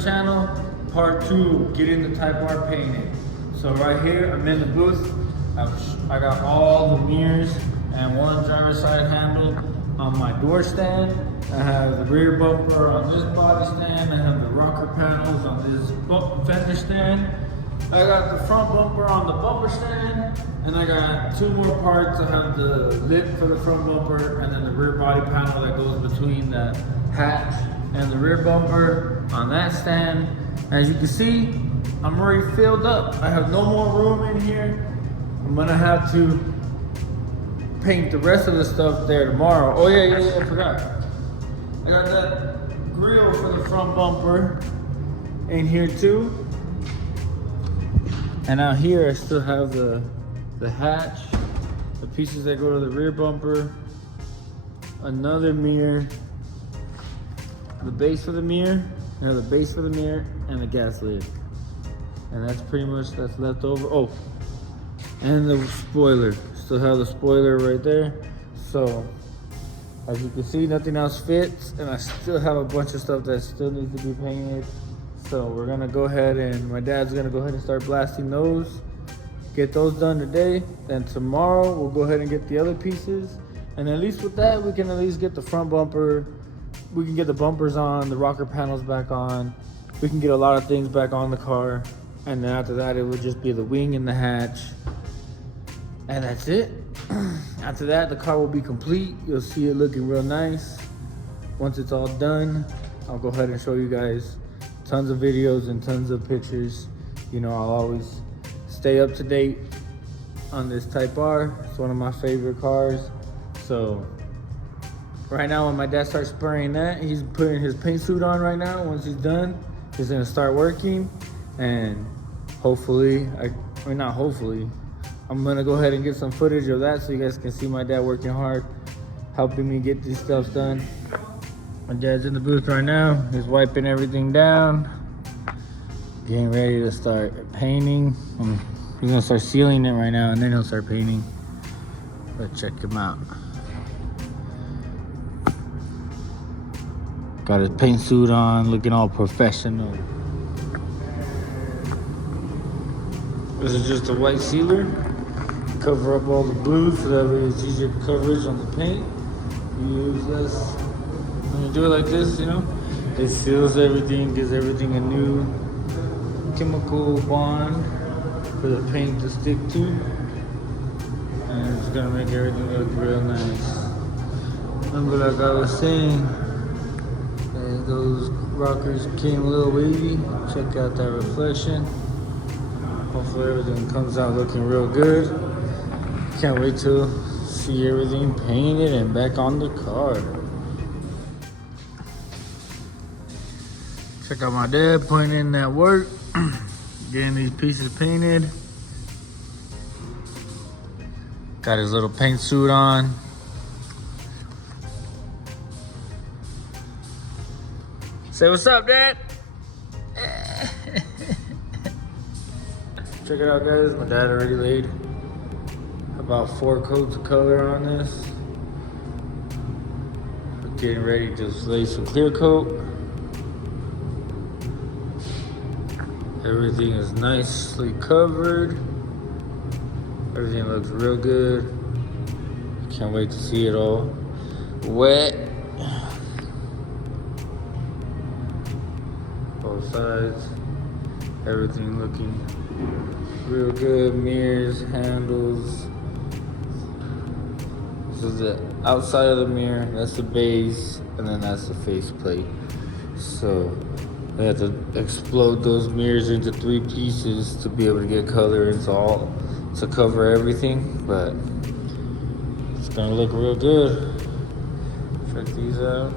the channel. Part 2, getting the Type R painted. So right here, I'm in the booth. I got all the mirrors and one driver's side handle on my door stand. I have the rear bumper on this body stand. I have the rocker panels on this fender stand. I got the front bumper on the bumper stand. And I got 2 more parts. I have the lip for the front bumper and then the rear body panel that goes between the hatch and the rear bumper on that stand. As you can see, I'm already filled up. I have no more room in here. I'm gonna have to paint the rest of the stuff there tomorrow. Oh yeah, I forgot. I got that grill for the front bumper in here too. And out here I still have the hatch, the pieces that go to the rear bumper, another mirror, the base for the mirror, the base for the mirror, and the gas lid. And that's pretty much that's left over. Oh, and the spoiler. Still have the spoiler right there. So, as you can see, nothing else fits, and I still have a bunch of stuff that still needs to be painted. So we're gonna go ahead and my dad's gonna go ahead and start blasting those. Get those done today. Then tomorrow we'll go ahead and get the other pieces. And at least with that, we can at least get the front bumper. We can get the bumpers on, the rocker panels back on. We can get a lot of things back on the car. And then after that, it would just be the wing and the hatch. And that's it. After that, the car will be complete. You'll see it looking real nice. Once it's all done, I'll go ahead and show you guys tons of videos and tons of pictures. You know, I'll always stay up to date on this Type R. It's one of my favorite cars. So right now when my dad starts spraying that, he's putting his paint suit on right now. Once he's done, he's gonna start working. And hopefully, not hopefully, I'm gonna go ahead and get some footage of that so you guys can see my dad working hard, helping me get these stuff done. My dad's in the booth right now. He's wiping everything down, getting ready to start painting. He's gonna start sealing it right now and then he'll start painting. Let's check him out. Got his paint suit on, looking all professional. This is just a white sealer. Cover up all the blue so that way it's easier coverage on the paint. You use this. When you do it like this, you know, it seals everything, gives everything a new chemical bond for the paint to stick to. And it's gonna make everything look real nice. Remember, like I was saying, those rockers came a little wavy. Check out that reflection. Hopefully everything comes out looking real good. Can't wait to see everything painted and back on the car. Check out my dad putting in that work, getting these pieces painted. Got his little paint suit on. Say what's up, Dad. Check it out, guys. My dad already laid about 4 coats of color on this. We're getting ready to lay some clear coat. Everything is nicely covered. Everything looks real good. Can't wait to see it all wet. Both sides. Everything looking real good. Mirrors, handles. This is the outside of the mirror. That's the base, and then that's the face plate. So they have to explode those mirrors into 3 pieces to be able to get color and all to cover everything. But it's gonna look real good. Check these out.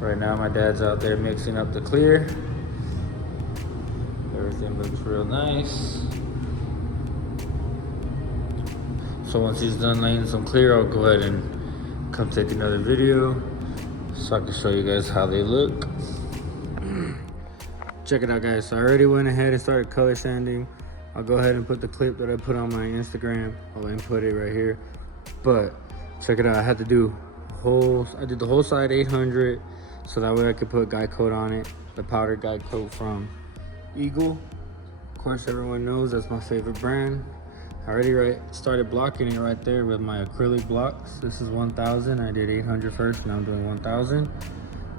Right now my dad's out there mixing up the clear. Everything looks real nice. So once he's done laying some clear, I'll go ahead and come take another video so I can show you guys how they look. Check it out, guys. So I already went ahead and started color sanding. I'll go ahead and put the clip that I put on my Instagram. I'll input it right here. But check it out, I had to do did the whole side 800, so that way I could put guide coat on it, the powder guide coat from Eagle. Of course, everyone knows that's my favorite brand. I already started blocking it right there with my acrylic blocks. This is 1000. I did 800 first, now I'm doing 1000.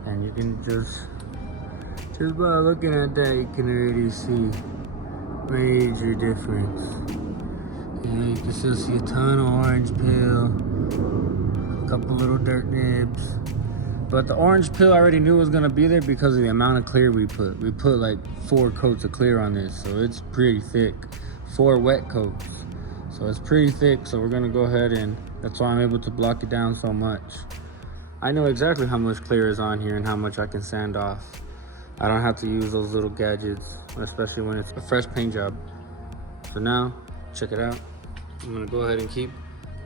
And you can just by looking at that, you can already see major difference. You can still see a ton of orange peel, a couple little dirt nibs. But the orange peel I already knew was gonna be there because of the amount of clear we put. We put like 4 coats of clear on this, so it's pretty thick. 4 wet coats. So it's pretty thick, so we're gonna go ahead and that's why I'm able to block it down so much. I know exactly how much clear is on here and how much I can sand off. I don't have to use those little gadgets, especially when it's a fresh paint job. So now, check it out. I'm gonna go ahead and keep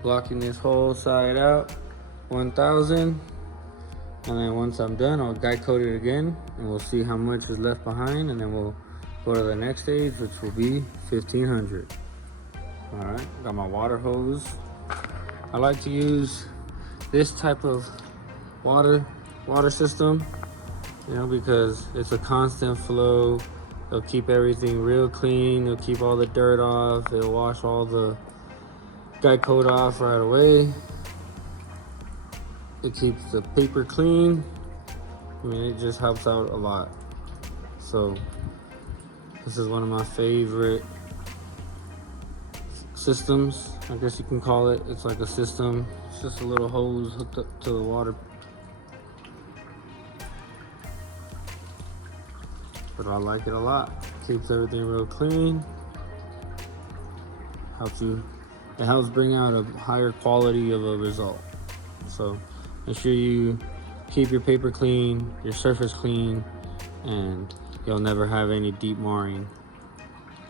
blocking this whole side out, 1000. And then once I'm done, I'll guide coat it again and we'll see how much is left behind, and then we'll go to the next stage, which will be 1500. All right, got my water hose. I like to use this type of water system, you know, because it's a constant flow. It'll keep everything real clean. It'll keep all the dirt off. It'll wash all the guide coat off right away. It keeps the paper clean. I mean, it just helps out a lot. So this is one of my favorite systems, I guess you can call it. It's like a system. It's just a little hose hooked up to the water. But I like it a lot. Keeps everything real clean. It helps bring out a higher quality of a result. So make sure you keep your paper clean, your surface clean, and you'll never have any deep marring.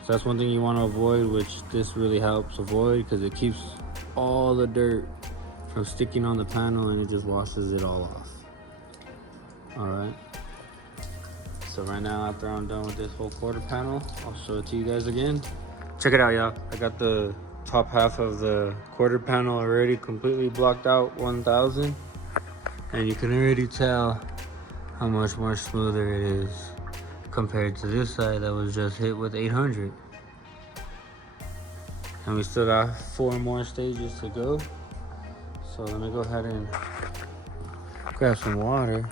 So that's one thing you want to avoid, which this really helps avoid, because it keeps all the dirt from sticking on the panel and it just washes it all off. All right. So right now, after I'm done with this whole quarter panel, I'll show it to you guys again. Check it out, y'all. I got the top half of the quarter panel already completely blocked out, 1000. And you can already tell how much more smoother it is compared to this side that was just hit with 800. And we still got 4 more stages to go. So let me go ahead and grab some water.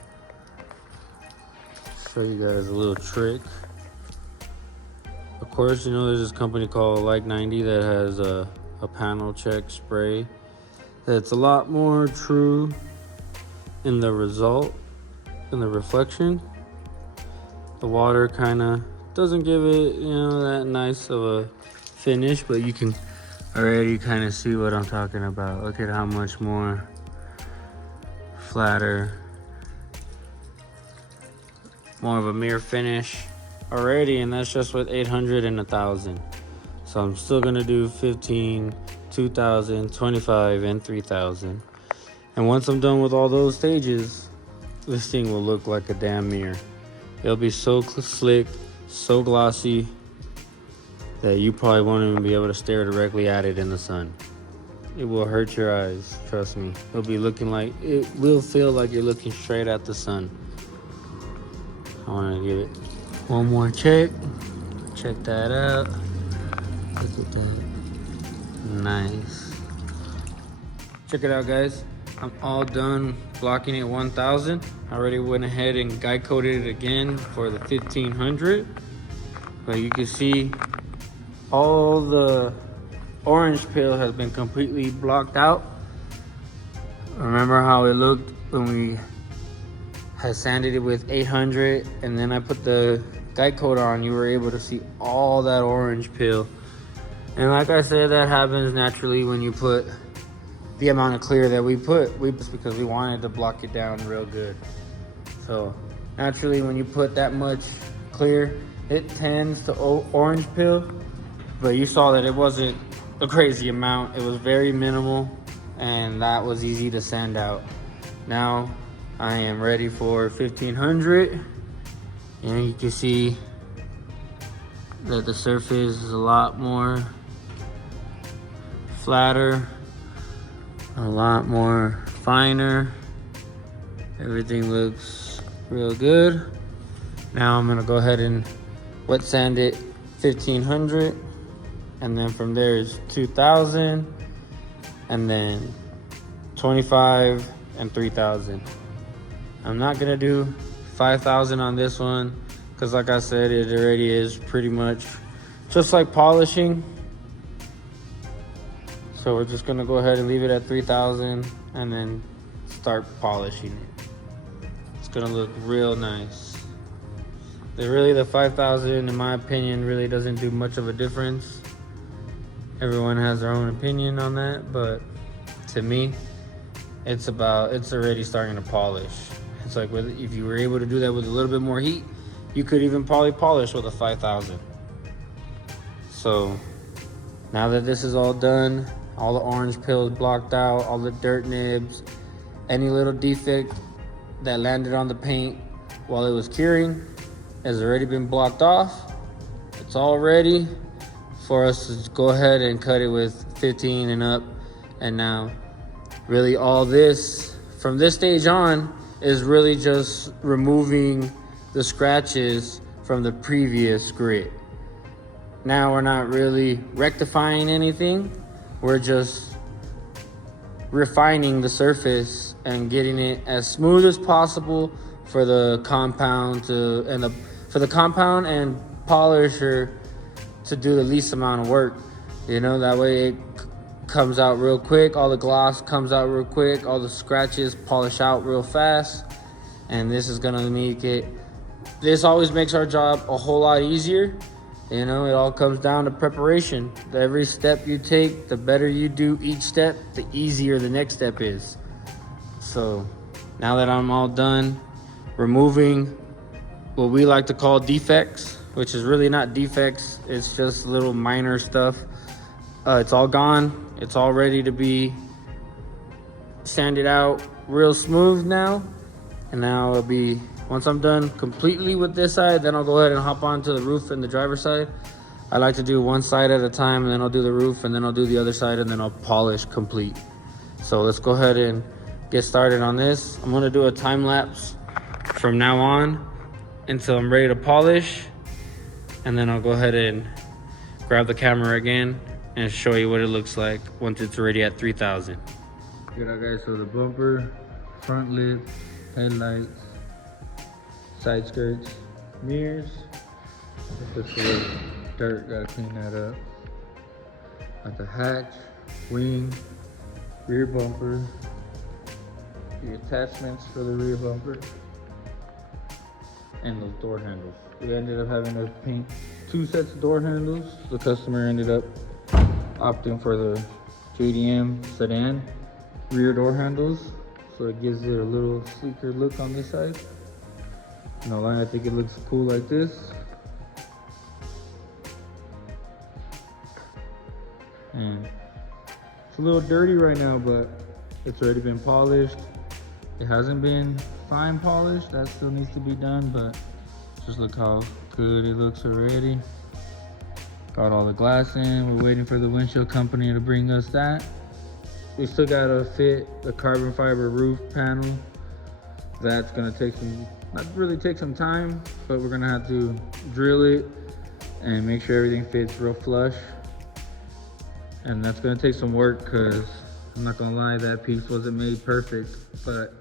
Show you guys a little trick. Of course, you know there's this company called Like 90 that has a panel check spray that's a lot more true in the result, in the reflection. The water kind of doesn't give it, you know, that nice of a finish, but you can already kind of see what I'm talking about. Look at how much more flatter, more of a mirror finish already, and that's just with 800 and 1000. So I'm still gonna do 15, 2000, 25, and 3000. And once I'm done with all those stages, this thing will look like a damn mirror. It'll be so slick, so glossy, that you probably won't even be able to stare directly at it in the sun. It will hurt your eyes, trust me. It'll be looking like, it will feel like you're looking straight at the sun. I wanna give it one more check. Check that out. Look at that. Nice. Check it out, guys. I'm all done blocking it 1000. I already went ahead and guide coated it again for the 1500. But you can see all the orange peel has been completely blocked out. Remember how it looked when we had sanded it with 800 and then I put the guide coat on? You were able to see all that orange peel. And like I said, that happens naturally when you put the amount of clear that we put. Because we wanted to block it down real good. So naturally, when you put that much clear, it tends to orange peel. But you saw that it wasn't a crazy amount. It was very minimal, and that was easy to sand out. Now I am ready for 1500, and you can see that the surface is a lot more flatter, a lot more finer. Everything looks real good. Now I'm gonna go ahead and wet sand it 1500, and then from there is 2000, and then 25 and 3000. I'm not gonna do 5000 on this one because, like I said, it already is pretty much just like polishing. So we're just gonna go ahead and leave it at 3000 and then start polishing it. It's gonna look real nice. The 5000, in my opinion, really doesn't do much of a difference. Everyone has their own opinion on that, but to me, it's already starting to polish. It's like if you were able to do that with a little bit more heat, you could even probably polish with a 5000. So now that this is all done, all the orange peels blocked out, all the dirt nibs, any little defect that landed on the paint while it was curing has already been blocked off. It's all ready for us to go ahead and cut it with 15 and up. And now really all this from this stage on is really just removing the scratches from the previous grit. Now we're not really rectifying anything. We're just refining the surface and getting it as smooth as possible for the compound and polisher to do the least amount of work. You know, that way it comes out real quick, all the gloss comes out real quick, all the scratches polish out real fast, and this is gonna make it, this always makes our job a whole lot easier. You know, it all comes down to preparation. Every step you take, the better you do each step, the easier the next step is. So now that I'm all done removing what we like to call defects, which is really not defects, it's just little minor stuff. It's all gone. It's all ready to be sanded out real smooth now. And now it'll be, once I'm done completely with this side, then I'll go ahead and hop onto the roof and the driver's side. I like to do one side at a time, and then I'll do the roof, and then I'll do the other side, and then I'll polish complete. So let's go ahead and get started on this. I'm gonna do a time lapse from now on until I'm ready to polish, and then I'll go ahead and grab the camera again and show you what it looks like once it's already at 3000. Good, guys, so the bumper, front lip, headlights, side skirts, mirrors. Just a little dirt, gotta clean that up. Got the hatch, wing, rear bumper, the attachments for the rear bumper, and those door handles. We ended up having to paint 2 sets of door handles. The customer ended up opting for the JDM sedan rear door handles, so it gives it a little sleeker look on this side. No lie, I think it looks cool like this. And it's a little dirty right now, but it's already been polished. It hasn't been fine polished, that still needs to be done, but just look how good it looks already. Got all the glass in. We're waiting for the windshield company to bring us that. We still gotta fit the carbon fiber roof panel. That's gonna take some time, but we're gonna have to drill it and make sure everything fits real flush. And that's gonna take some work, because I'm not gonna lie, that piece wasn't made perfect, but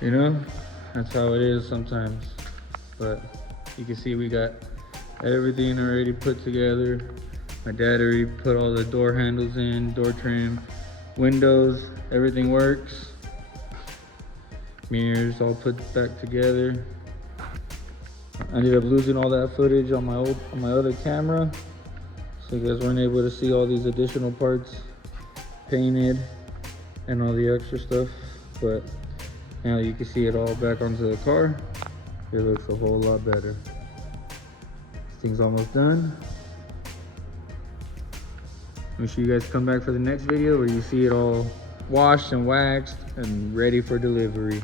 you know, that's how it is sometimes. But you can see we got everything already put together. My dad already put all the door handles in, door trim, windows, everything works. Mirrors all put back together. I ended up losing all that footage on my other camera, so you guys weren't able to see all these additional parts painted and all the extra stuff. But now you can see it all back onto the car. It looks a whole lot better. This thing's almost done. Make sure you guys come back for the next video where you see it all washed and waxed and ready for delivery.